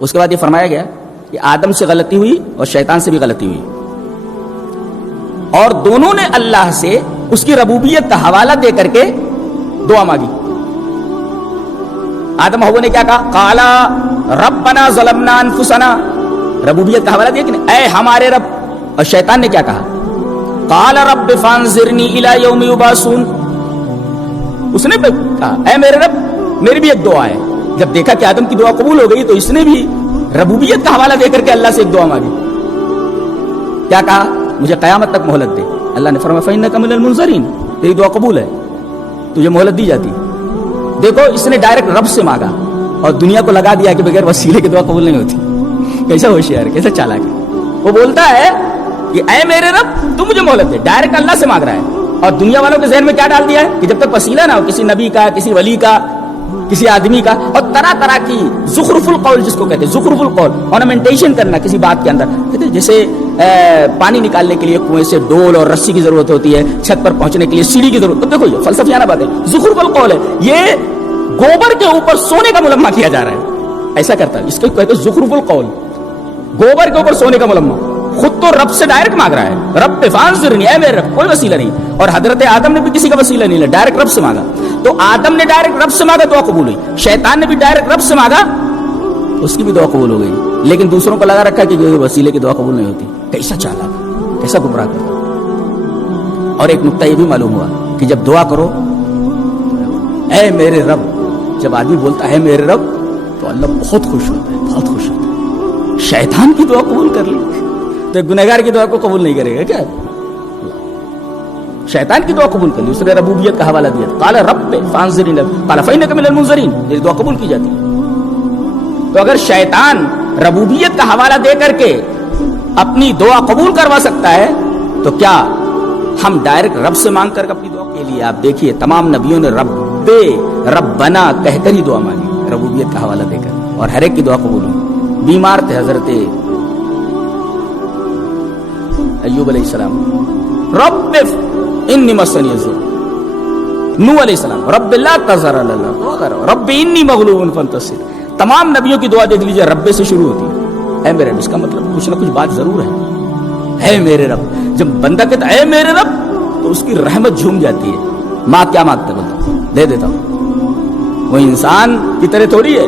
اس کے بعد یہ فرمایا گیا کہ آدم سے غلطی ہوئی اور شیطان سے بھی غلطی ہوئی، اور دونوں نے اللہ سے اس کی ربوبیت کا حوالہ دے کر کے دعا مانگی۔ آدم و حوا نے کیا کہا؟ قالا ربنا ظلمنا انفسنا، ربوبیت کا حوالہ دیا کہ نہیں، اے ہمارے رب۔ اور شیطان نے کیا کہا؟ قال رب فانظرنی الی یوم یبعثون، اس نے کہا اے میرے رب میری بھی ایک دعا ہے۔ جب دیکھا کہ آدم کی دعا قبول ہو گئی تو اس نے بھی ربوبیت کا حوالہ دے کر کے اللہ سے ایک دعا مانگی۔ کیا کہا؟ مجھے قیامت تک مہلت دے۔ اللہ نے فرمایا فإنک من المنظرین، تیری دعا قبول ہے، تجھے مہلت دی جاتی۔ دیکھو اس نے ڈائریکٹ رب سے مانگا اور دنیا کو لگا دیا کہ بغیر وسیلے کی دعا قبول نہیں ہوتی۔ کیسا ہوشیار، کیسا چالاک ہے۔ وہ بولتا ہے کہ اے میرے رب تو مجھے مہلت دے، ڈائریکٹ اللہ سے مانگ رہا ہے، اور دنیا والوں کے ذہن میں کیا ڈال دیا ہے کہ جب تک وسیلہ نہ ہو، کسی نبی کا، کسی ولی کا، کسی آدمی کا، اور طرح طرح کی زخرف القول جس کو کہتے ہیں، زخرف القول آرنامنٹیشن کرنا کسی بات کے اندر، کہتے ہیں جیسے پانی نکالنے کے لیے کنویں سے ڈول اور رسی کی ضرورت ہوتی ہے، چھت پر پہنچنے کے لیے سیڑھی کی ضرورت۔ تو دیکھو یہ فلسفیانہ بات ہے، زخرف القول ہے، یہ گوبر کے اوپر سونے کا ملمہ کیا جا رہا ہے، ایسا کرتا ہے، اس کو کہتے ہیں زخرف القول، گوبر کے اوپر سونے کا ملمہ۔ خود تو رب سے ڈائریکٹ مانگ رہا ہے، رب فانظرنی، اے میرے رب، کوئی وسیلہ نہیں۔ اور حضرت آدم نے بھی کسی کا وسیلہ نہیں لیا، ڈائریکٹ رب سے مانگا۔ تو آدم نے ڈائریکٹ رب سے مانگا، دعا قبول ہوئی۔ شیطان نے بھی ڈائریکٹ رب سے مانگا، اس کی بھی دعا قبول ہو گئی، لیکن دوسروں کو لگا رکھا کہ وسیلے کی دعا قبول نہیں ہوتی۔ کیسا چالاک، کیسا گمراہ کرتا۔ اور ایک نقطہ یہ بھی معلوم ہوا کہ جب دعا کرو اے میرے رب، جب آدمی بولتا ہے میرے رب تو اللہ بہت خوش ہوتا ہے، بہت خوش ہوتا ہے۔ شیطان کی دعا قبول کر لی تو گنہگار کی دعا کو قبول نہیں کرے گا کیا؟ شیطان کی دعا قبول کر لی، اس نے ربوبیت کا حوالہ دیا، قال رب فانظرنی قال فإنک من المنظرین، یہ دعا قبول کی جاتی ہے۔ تو اگر شیطان ربوبیت کا حوالہ دے کر کے اپنی دعا قبول کروا سکتا ہے تو کیا ہم ڈائریکٹ رب سے مانگ کر اپنی دعا کے لیے؟ آپ دیکھیے تمام نبیوں نے ربنا کہہ کر ہی دعا مانگی، ربوبیت کا حوالہ دے کر، اور ہر ایک کی دعا قبول ہوئی۔ بیمار تھے حضرت ایوب علیہ السلام، رب انی مسنی الضر، نوح علیہ السلام رب لا تذر علی الارض وغیرہ، رب انی مغلوب فانتصر۔ تمام نبیوں کی دعا دیکھ لیجیے رب سے شروع ہوتی ہے، اے میرے رب، اس کا مطلب کچھ نہ کچھ بات ضرور ہے، اے میرے رب۔ جب بندہ کہتا ہے اے میرے رب تو اس کی رحمت جھوم جاتی ہے۔ ماں کیا مانگتا ہے؟ بولتا دے دیتا ہوں۔ وہ انسان کی طرح تھوڑی ہے،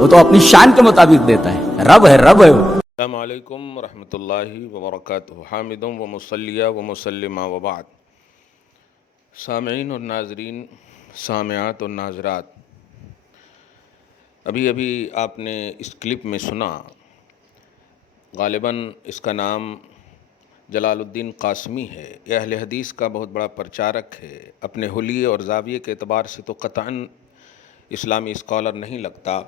وہ تو اپنی شان کے مطابق دیتا ہے، رب ہے، رب ہے وہ۔ السلام علیکم ورحمۃ اللہ وبرکاتہ، حامد و مصلیہ و مسلمہ وبعد۔ سامعین اور ناظرین، سامعات اور ناظرات، ابھی آپ نے اس کلپ میں سنا، غالباً اس کا نام جلال الدین قاسمی ہے، یہ اہل حدیث کا بہت بڑا پرچارک ہے، اپنے حلیے اور زاویے کے اعتبار سے تو قطعاً اسلامی اسکالر نہیں لگتا،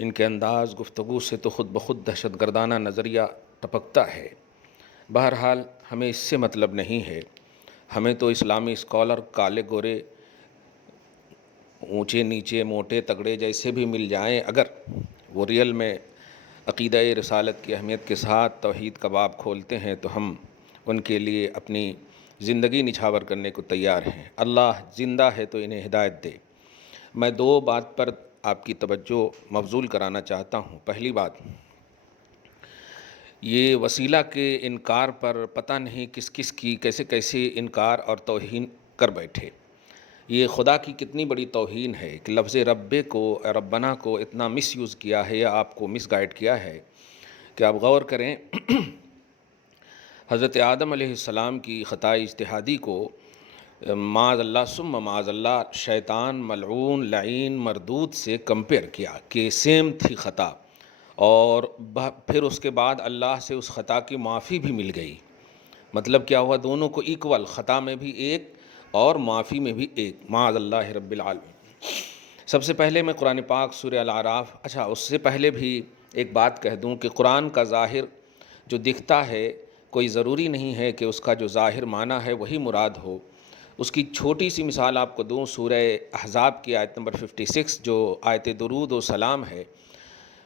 ان کے انداز گفتگو سے تو خود بخود دہشت گردانہ نظریہ ٹپکتا ہے۔ بہرحال ہمیں اس سے مطلب نہیں ہے، ہمیں تو اسلامی اسکالر کالے گورے، اونچے نیچے، موٹے تگڑے جیسے بھی مل جائیں، اگر وہ ریئل میں عقیدہ رسالت کی اہمیت کے ساتھ توحید کا باب کھولتے ہیں تو ہم ان کے لیے اپنی زندگی نچھاور کرنے کو تیار ہیں۔ اللہ زندہ ہے تو انہیں ہدایت دے۔ میں دو بات پر آپ کی توجہ مبذول کرانا چاہتا ہوں۔ پہلی بات، یہ وسیلہ کے انکار پر پتہ نہیں کس کس کی کیسے انکار اور توہین کر بیٹھے۔ یہ خدا کی کتنی بڑی توہین ہے کہ لفظ ربے کو، ربنا کو اتنا مس یوز کیا ہے یا آپ کو مس گائیڈ کیا ہے کہ آپ غور کریں۔ حضرت آدم علیہ السلام کی خطائے اجتہادی کو معاذ اللہ ثم معاذ اللہ شیطان ملعون لعین مردود سے کمپیئر کیا کہ سیم تھی خطا، اور پھر اس کے بعد اللہ سے اس خطا کی معافی بھی مل گئی۔ مطلب کیا ہوا؟ دونوں کو ایکول، خطا میں بھی ایک اور معافی میں بھی ایک، معاذ اللہ رب العالمین۔ سب سے پہلے میں قرآن پاک سورہ الاعراف، اس سے پہلے بھی ایک بات کہہ دوں کہ قرآن کا ظاہر جو دکھتا ہے کوئی ضروری نہیں ہے کہ اس کا جو ظاہر معنی ہے وہی مراد ہو۔ اس کی چھوٹی سی مثال آپ کو دوں، سورہ احزاب کی آیت نمبر 56 جو آیت درود و سلام ہے،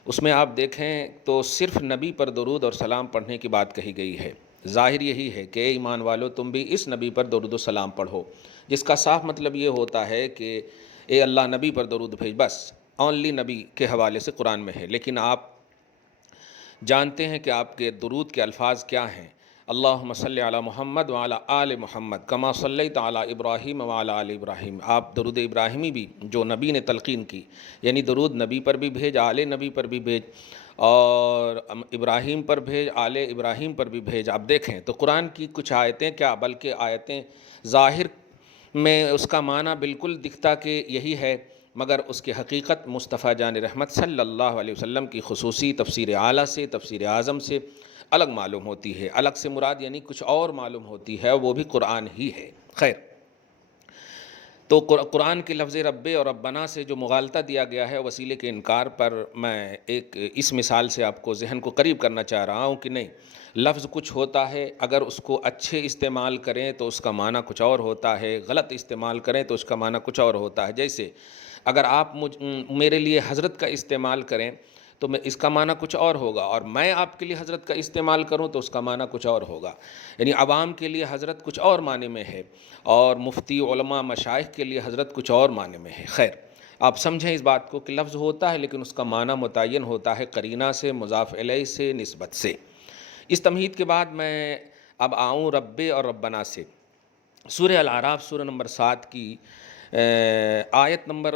اس میں آپ دیکھیں تو صرف نبی پر درود اور سلام پڑھنے کی بات کہی گئی ہے۔ ظاہر یہی ہے کہ اے ایمان والو تم بھی اس نبی پر درود و سلام پڑھو، جس کا صاف مطلب یہ ہوتا ہے کہ اے اللہ نبی پر درود بھیج، بس اونلی نبی کے حوالے سے قرآن میں ہے، لیکن آپ جانتے ہیں کہ آپ کے درود کے الفاظ کیا ہیں؟ اللہم صلی علی محمد وعلی آل محمد کما صلیت علی ابراہیم وعلی آل ابراہیم۔ آپ درود ابراہیمی بھی جو نبی نے تلقین کی، یعنی درود نبی پر بھی بھیج، آل نبی پر بھی بھیج، اور ابراہیم پر بھیج، آل ابراہیم پر بھی بھیج۔ آپ دیکھیں تو قرآن کی کچھ آیتیں کیا بلکہ آیتیں ظاہر میں اس کا معنی بالکل دکھتا کہ یہی ہے، مگر اس کی حقیقت مصطفیٰ جان رحمت صلی اللہ علیہ وسلم کی خصوصی تفسیر اعلیٰ سے، تفسیر اعظم سے الگ معلوم ہوتی ہے۔ الگ سے مراد یعنی کچھ اور معلوم ہوتی ہے، وہ بھی قرآن ہی ہے۔ خیر، تو قرآن کے لفظ رب اور ربنا سے جو مغالطہ دیا گیا ہے وسیلے کے انکار پر، میں ایک اس مثال سے آپ کو ذہن کو قریب کرنا چاہ رہا ہوں کہ نہیں، لفظ کچھ ہوتا ہے، اگر اس کو اچھے استعمال کریں تو اس کا معنی کچھ اور ہوتا ہے، غلط استعمال کریں تو اس کا معنی کچھ اور ہوتا ہے۔ جیسے اگر آپ میرے لیے حضرت کا استعمال کریں تو میں اس کا معنی کچھ اور ہوگا، اور میں آپ کے لیے حضرت کا استعمال کروں تو اس کا معنی کچھ اور ہوگا۔ یعنی عوام کے لیے حضرت کچھ اور معنی میں ہے، اور مفتی، علماء، مشائخ کے لیے حضرت کچھ اور معنی میں ہے۔ خیر، آپ سمجھیں اس بات کو کہ لفظ ہوتا ہے لیکن اس کا معنی متعین ہوتا ہے قرینہ سے، مضاف الیہ سے، نسبت سے۔ اس تمہید کے بعد میں اب آؤں رب اور ربنا سے۔ سورہ الاعراف سورہ نمبر 7 کی آیت نمبر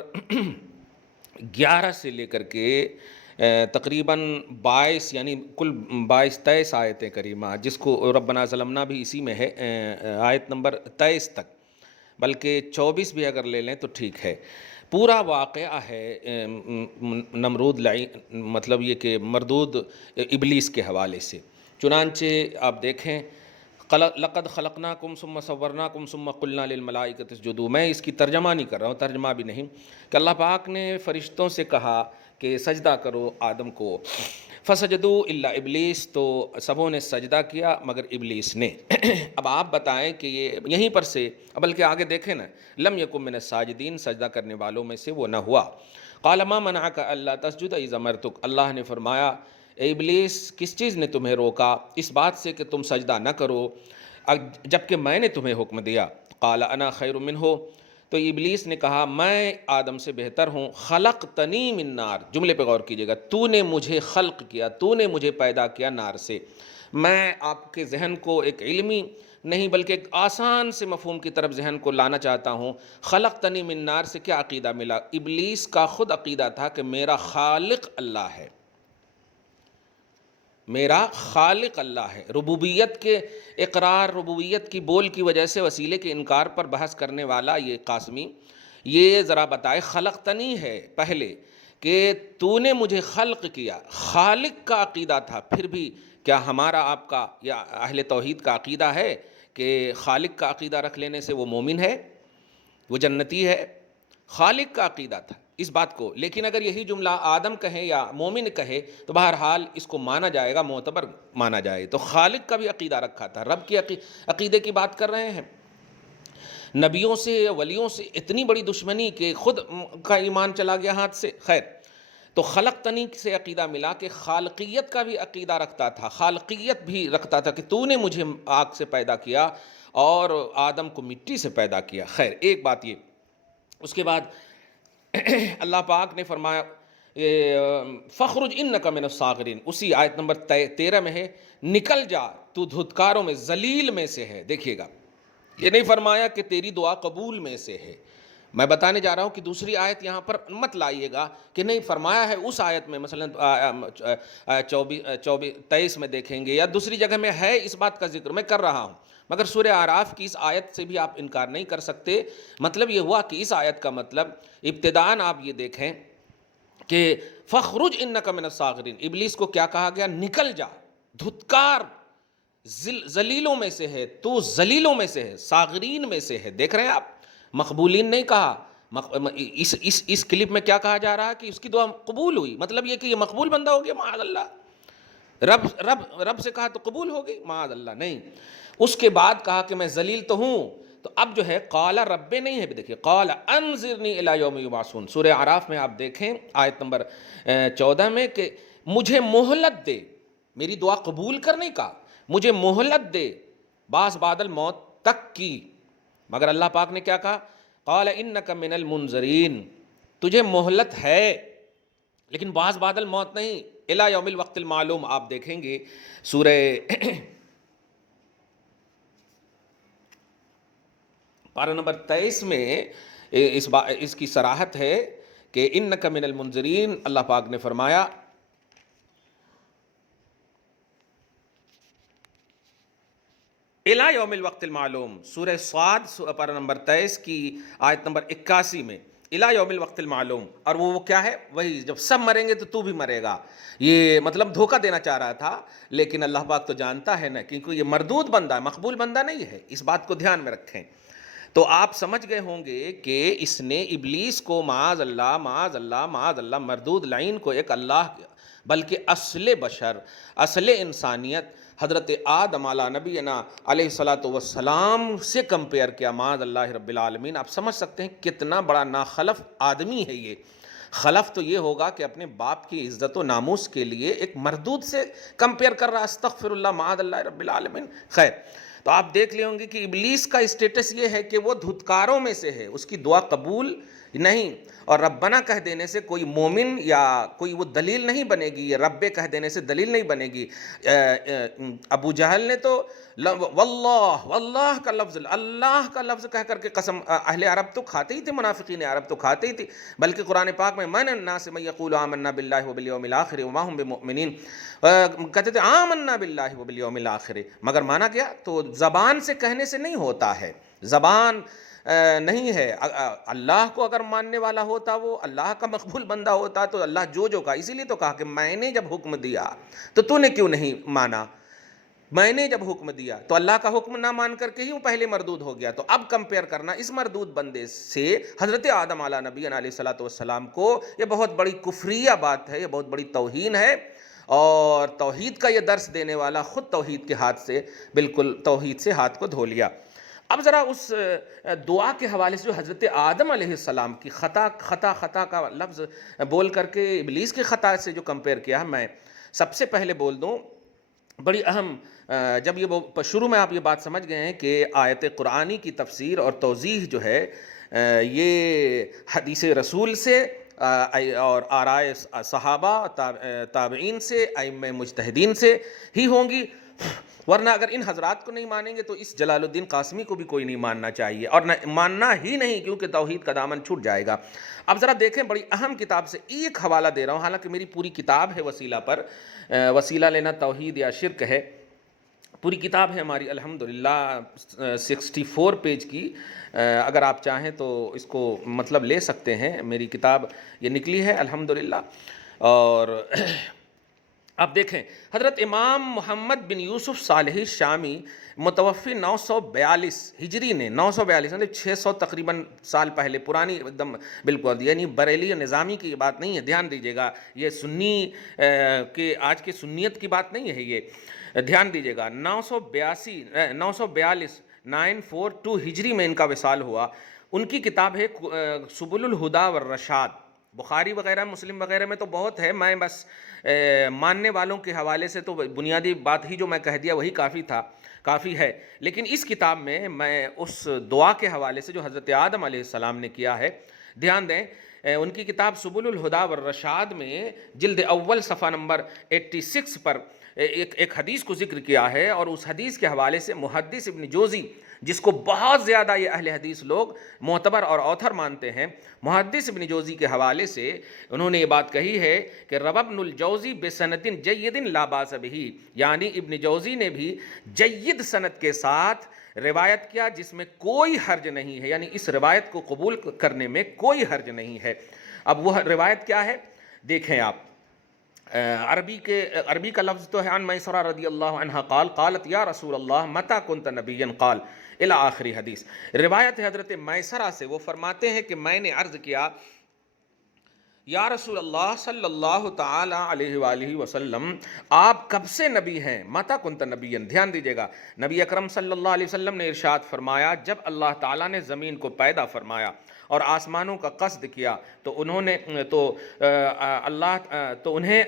11 سے لے کر کے تقریباً 22 یعنی کل 23 آیتیں کریمہ، جس کو ربنا ظلمنا بھی اسی میں ہے، آیت نمبر 23 تک، بلکہ 24 بھی اگر لے لیں تو ٹھیک ہے۔ پورا واقعہ ہے نمرود لعین، مطلب یہ کہ مردود ابلیس کے حوالے سے۔ چنانچہ آپ دیکھیں، لقد خلقناکم ثم صورناکم ثم قلنا للملائکۃ اسجدوا، میں اس کی ترجمہ نہیں کر رہا ہوں، ترجمہ بھی نہیں، کہ اللہ پاک نے فرشتوں سے کہا کہ سجدہ کرو آدم کو، فسجدوا الا ابلیس، تو سبوں نے سجدہ کیا مگر ابلیس نے۔ اب آپ بتائیں کہ یہ یہیں پر سے، بلکہ آگے دیکھیں نا، لم یکن من الساجدین، سجدہ کرنے والوں میں سے وہ نہ ہوا۔ قال ما منعک الا تسجد اذ امرتک، اللہ نے فرمایا اے ابلیس، کس چیز نے تمہیں روکا اس بات سے کہ تم سجدہ نہ کرو جبکہ میں نے تمہیں حکم دیا؟ قال انا خیر منہ، تو ابلیس نے کہا میں آدم سے بہتر ہوں، خلقتنی من نار، جملے پہ غور کیجئے گا، تو نے مجھے خلق کیا، تو نے مجھے پیدا کیا نار سے۔ میں آپ کے ذہن کو ایک علمی نہیں بلکہ ایک آسان سے مفہوم کی طرف ذہن کو لانا چاہتا ہوں۔ خلقتنی من نار سے کیا عقیدہ ملا؟ ابلیس کا خود عقیدہ تھا کہ میرا خالق اللہ ہے، میرا خالق اللہ ہے۔ ربوبیت کے اقرار، ربوبیت کی بول کی وجہ سے وسیلے کے انکار پر بحث کرنے والا یہ قاسمی، یہ ذرا بتائے، خلقتنی ہے پہلے کہ تو نے مجھے خلق کیا، خالق کا عقیدہ تھا، پھر بھی کیا ہمارا آپ کا یا اہل توحید کا عقیدہ ہے کہ خالق کا عقیدہ رکھ لینے سے وہ مومن ہے، وہ جنتی ہے؟ خالق کا عقیدہ تھا اس بات کو، لیکن اگر یہی جملہ آدم کہے یا مومن کہے تو بہرحال اس کو مانا جائے گا، معتبر مانا جائے۔ تو خالق کا بھی عقیدہ رکھا تھا، رب کی عقیدے کی بات کر رہے ہیں۔ نبیوں سے، ولیوں سے اتنی بڑی دشمنی کہ خود کا ایمان چلا گیا ہاتھ سے۔ خیر، تو خلقتنی سے عقیدہ ملا کہ خالقیت کا بھی عقیدہ رکھتا تھا، خالقیت بھی رکھتا تھا کہ تو نے مجھے آگ سے پیدا کیا اور آدم کو مٹی سے پیدا کیا۔ خیر، ایک بات یہ۔ اس کے بعد اللہ پاک نے فرمایا فخرج انک من الصاغرین، اسی آیت نمبر 13 میں ہے، نکل جا تو دھتکاروں میں، ذلیل میں سے ہے۔ دیکھیے گا، یہ نہیں فرمایا کہ تیری دعا قبول میں سے ہے۔ میں بتانے جا رہا ہوں کہ دوسری آیت یہاں پر مت لائیے گا کہ نہیں فرمایا ہے اس آیت میں، مثلا 23 میں دیکھیں گے، یا دوسری جگہ میں ہے اس بات کا ذکر، میں کر رہا ہوں، مگر سورہ اعراف کی اس آیت سے بھی آپ انکار نہیں کر سکتے۔ مطلب یہ ہوا کہ اس آیت کا مطلب ابتداءً آپ یہ دیکھیں کہ فخرج انک من الصاغرین، ابلیس کو کیا کہا گیا؟ نکل جا، دھتکار، ذلیلوں میں سے ہے، تو ذلیلوں میں سے ہے، صاغرین میں سے ہے۔ دیکھ رہے ہیں آپ، مقبولین نہیں کہا، اس کلپ میں کیا کہا جا رہا ہے کہ اس کی دعا قبول ہوئی، مطلب یہ کہ یہ مقبول بندہ ہو گیا، معاذ اللہ۔ رب سے کہا تو قبول ہو گئی، معاذ اللہ نہیں۔ اس کے بعد کہا کہ میں ذلیل تو ہوں، تو اب جو ہے قال رب نہیں ہے، دیکھیے قال انظرنی الی یوم یبعثون، سورہ اعراف میں آپ دیکھیں آیت نمبر 14 میں کہ مجھے مہلت دے، میری دعا قبول کرنے کا مجھے مہلت دے، باس بعد الموت تک کی، مگر اللہ پاک نے کیا کہا؟ قال انک من المنظرین، تجھے مہلت ہے لیکن بعض بعد الموت نہیں، الی یوم الوقت المعلوم. آپ دیکھیں گے سورہ پارہ نمبر 23 میں اس کی صراحت ہے کہ انک من المنذرین. اللہ پاک نے فرمایا الی یوم الوقت المعلوم. سورہ صاد پارہ نمبر 23 کی آیت نمبر 81 میں الی یوم الوقت المعلوم. اور وہ کیا ہے؟ وہی جب سب مریں گے تو بھی مرے گا. یہ مطلب دھوکہ دینا چاہ رہا تھا، لیکن اللہ پاک تو جانتا ہے نا، کیونکہ یہ مردود بندہ، مقبول بندہ نہیں ہے. اس بات کو دھیان میں رکھیں. تو آپ سمجھ گئے ہوں گے کہ اس نے ابلیس کو معاذ اللہ معاذ اللہ معاذ اللہ مردود لعین کو ایک اللہ بلکہ اصل بشر، اصل انسانیت حضرت آدم علیہ نبینا علیہ الصلاۃ والسلام سے کمپیئر کیا. معاذ اللہ رب العالمین. آپ سمجھ سکتے ہیں کتنا بڑا ناخلف آدمی ہے یہ. خلف تو یہ ہوگا کہ اپنے باپ کی عزت و ناموس کے لیے ایک مردود سے کمپیئر کر رہا. استغفر اللہ معاذ اللہ رب العالمین. خیر، تو آپ دیکھ لیں ہوں گے کہ ابلیس کا اسٹیٹس یہ ہے کہ وہ دھتکاروں میں سے ہے، اس کی دعا قبول نہیں. اور ربنا کہہ دینے سے کوئی مومن یا کوئی وہ دلیل نہیں بنے گی، یہ رب کہہ دینے سے دلیل نہیں بنے گی. ابو جہل نے تو واللہ واللہ کا لفظ، اللہ کا لفظ کہہ کر کے قسم، اہل عرب تو کھاتے ہی تھے، منافقین عرب تو کھاتے ہی تھے. بلکہ قرآن پاک میں من الناس من یقول آمنا باللہ وبالیوم الآخر وما هم بمؤمنین، کہتے تھے آمنا باللہ وبالیوم الآخر، مگر مانا گیا تو زبان سے کہنے سے نہیں ہوتا ہے. زبان نہیں ہے. اللہ کو اگر ماننے والا ہوتا، وہ اللہ کا مقبول بندہ ہوتا تو اللہ جو کہا. اسی لیے تو کہا کہ میں نے جب حکم دیا تو نے کیوں نہیں مانا؟ میں نے جب حکم دیا تو اللہ کا حکم نہ مان کر کے ہی وہ پہلے مردود ہو گیا. تو اب کمپیئر کرنا اس مردود بندے سے حضرت آدم علیہ نبی علیہ الصلوۃ والسلام کو، یہ بہت بڑی کفریہ بات ہے، یہ بہت بڑی توہین ہے. اور توحید کا یہ درس دینے والا خود توحید کے ہاتھ سے، بالکل توحید سے ہاتھ کو دھو لیا. اب ذرا اس دعا کے حوالے سے جو حضرت آدم علیہ السلام کی خطا کا لفظ بول کر کے ابلیس کی خطا سے جو کمپیئر کیا ہے، میں سب سے پہلے بول دوں بڑی اہم، جب یہ شروع میں آپ یہ بات سمجھ گئے ہیں کہ آیت قرآنی کی تفسیر اور توضیح جو ہے یہ حدیث رسول سے اور آرائے صحابہ تابعین سے، ائمہ مجتہدین سے ہی ہوں گی. ورنہ اگر ان حضرات کو نہیں مانیں گے تو اس جلال الدین قاسمی کو بھی کوئی نہیں ماننا چاہیے، اور ماننا ہی نہیں، کیونکہ توحید کا دامن چھوٹ جائے گا. اب ذرا دیکھیں، بڑی اہم کتاب سے ایک حوالہ دے رہا ہوں، حالانکہ میری پوری کتاب ہے وسیلہ پر، وسیلہ لینا توحید یا شرک ہے. پوری کتاب ہے ہماری الحمدللہ 64 پیج کی. اگر آپ چاہیں تو اس کو مطلب لے سکتے ہیں. میری کتاب یہ نکلی ہے الحمدللہ. اور آپ دیکھیں، حضرت امام محمد بن یوسف صالحی شامی متوفی 942 ہجری نے، 942 مطلب 600 تقریباً سال پہلے، پرانی ایک دم بالکل، یعنی بریلی نظامی کی بات نہیں ہے، دھیان دیجیے گا. یہ سنی کہ آج کے سنیت کی بات نہیں ہے، یہ دھیان دیجیے گا. 942 ہجری میں ان کا وصال ہوا. ان کی کتاب ہے سبل الہدی والرشاد. بخاری وغیرہ مسلم وغیرہ میں تو بہت ہے، میں بس ماننے والوں کے حوالے سے تو بنیادی بات ہی جو میں کہہ دیا وہی کافی ہے. لیکن اس کتاب میں اس دعا کے حوالے سے جو حضرت آدم علیہ السلام نے کیا ہے، دھیان دیں. ان کی کتاب سبل الہدی والرشاد میں جلد اول صفحہ نمبر 86 پر ایک حدیث کو ذکر کیا ہے. اور اس حدیث کے حوالے سے محدث ابن جوزی، جس کو بہت زیادہ یہ اہل حدیث لوگ معتبر اور اوتھر مانتے ہیں، محدث ابن جوزی کے حوالے سے انہوں نے یہ بات کہی ہے کہ روى ابن الجوزی بسند جید لا باس بہ، یعنی ابن جوزی نے بھی جید سند کے ساتھ روایت کیا جس میں کوئی حرج نہیں ہے، یعنی اس روایت کو قبول کرنے میں کوئی حرج نہیں ہے. اب وہ روایت کیا ہے دیکھیں آپ. عربی کا لفظ تو ہے عن میسرہ رضی اللہ عنہ قالت یا رسول اللہ متی کنت نبیا قال الی آخری حدیث. روایت ہے حضرت میسرہ سے، وہ فرماتے ہیں کہ میں نے عرض کیا یا رسول اللہ صلی اللہ تعالی علیہ وآلہ وسلم، آپ کب سے نبی ہیں؟ متی کنت نبیا. دھیان دیجیے گا، نبی اکرم صلی اللہ علیہ وسلم نے ارشاد فرمایا جب اللہ تعالیٰ نے زمین کو پیدا فرمایا اور آسمانوں کا قصد کیا تو انہیں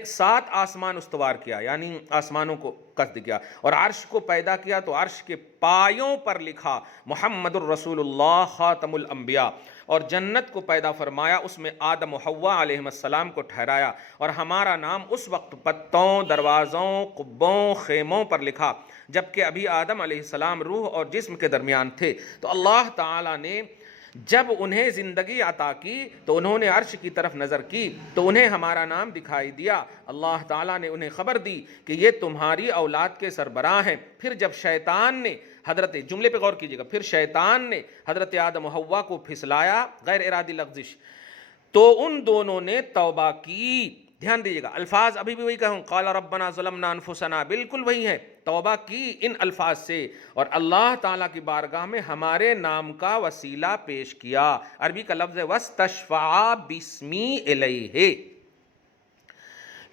7 آسمان استوار کیا، یعنی آسمانوں کو قصد کیا، اور عرش کو پیدا کیا تو عرش کے پایوں پر لکھا محمد الرسول اللہ خاتم الانبیاء، اور جنت کو پیدا فرمایا، اس میں آدم و حوا علیہ السلام کو ٹھہرایا، اور ہمارا نام اس وقت پتوں، دروازوں، قبوں، خیموں پر لکھا جبکہ ابھی آدم علیہ السلام روح اور جسم کے درمیان تھے۔ تو اللہ تعالیٰ نے جب انہیں زندگی عطا کی تو انہوں نے عرش کی طرف نظر کی تو انہیں ہمارا نام دکھائی دیا۔ اللہ تعالیٰ نے انہیں خبر دی کہ یہ تمہاری اولاد کے سربراہ ہیں۔ پھر جب شیطان نے جملے پہ غور کیجئے گا، پھر شیطان نے حضرت آدم و حوا کو پھسلایا، غیر ارادی لغزش، تو ان دونوں نے توبہ کی۔ دھیان دیجئے گا، الفاظ ابھی بھی وہی کہوں، قال ربنا ظلمنا انفسنا، بالکل وہی ہے، توبہ کی ان الفاظ سے، اور اللہ تعالیٰ کی بارگاہ میں ہمارے نام کا وسیلہ پیش کیا۔ عربی کا لفظ ہے وَاسْتَشْفَعَا بِاسْمِی إِلَیْهِ،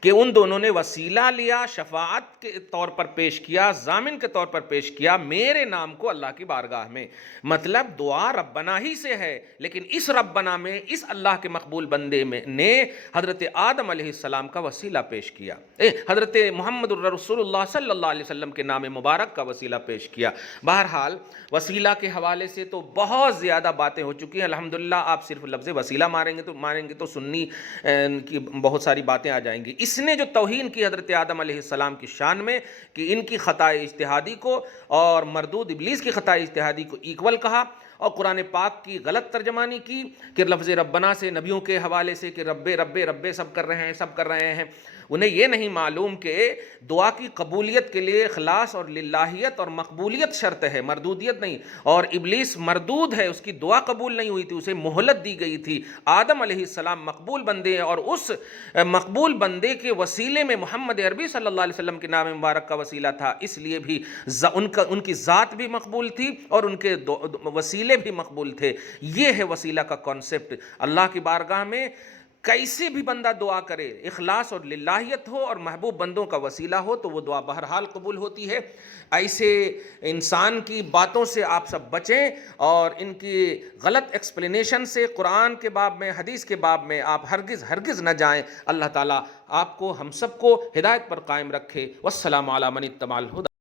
کہ ان دونوں نے وسیلہ لیا، شفاعت کے طور پر پیش کیا، ضامن کے طور پر پیش کیا میرے نام کو اللہ کی بارگاہ میں۔ مطلب دعا ربنا ہی سے ہے، لیکن اس ربنا میں اس اللہ کے مقبول بندے میں نے حضرت آدم علیہ السلام کا وسیلہ پیش کیا، حضرت محمد الرسول اللہ صلی اللہ علیہ وسلم کے نام مبارک کا وسیلہ پیش کیا۔ بہرحال وسیلہ کے حوالے سے تو بہت زیادہ باتیں ہو چکی ہیں، الحمدللہ آپ صرف لفظ وسیلہ ماریں گے تو سنی کی بہت ساری باتیں آ جائیں گی۔ اس نے جو توہین کی حضرت آدم علیہ السلام کی شان میں کہ ان کی خطا اجتہادی کو اور مردود ابلیس کی خطا اجتہادی کو ایکول کہا، اور قرآن پاک کی غلط ترجمانی کی کہ لفظ ربنا سے نبیوں کے حوالے سے کہ رب رب رب سب کر رہے ہیں، انہیں یہ نہیں معلوم کہ دعا کی قبولیت کے لیے اخلاص اور للہیت اور مقبولیت شرط ہے، مردودیت نہیں، اور ابلیس مردود ہے، اس کی دعا قبول نہیں ہوئی تھی، اسے مہلت دی گئی تھی۔ آدم علیہ السلام مقبول بندے ہیں، اور اس مقبول بندے کے وسیلے میں محمد عربی صلی اللہ علیہ وسلم کے نام مبارک کا وسیلہ تھا، اس لیے بھی ان کی ذات بھی مقبول تھی اور ان کے وسیلے بھی مقبول تھے۔ یہ ہے وسیلہ کا کانسیپٹ۔ اللہ کی بارگاہ میں کیسے بھی بندہ دعا کرے، اخلاص اور للہیت ہو اور محبوب بندوں کا وسیلہ ہو تو وہ دعا بہرحال قبول ہوتی ہے۔ ایسے انسان کی باتوں سے آپ سب بچیں، اور ان کی غلط ایکسپلینیشن سے قرآن کے باب میں، حدیث کے باب میں آپ ہرگز نہ جائیں۔ اللہ تعالیٰ آپ کو، ہم سب کو ہدایت پر قائم رکھے۔ والسلام علی من اتبع الہدی۔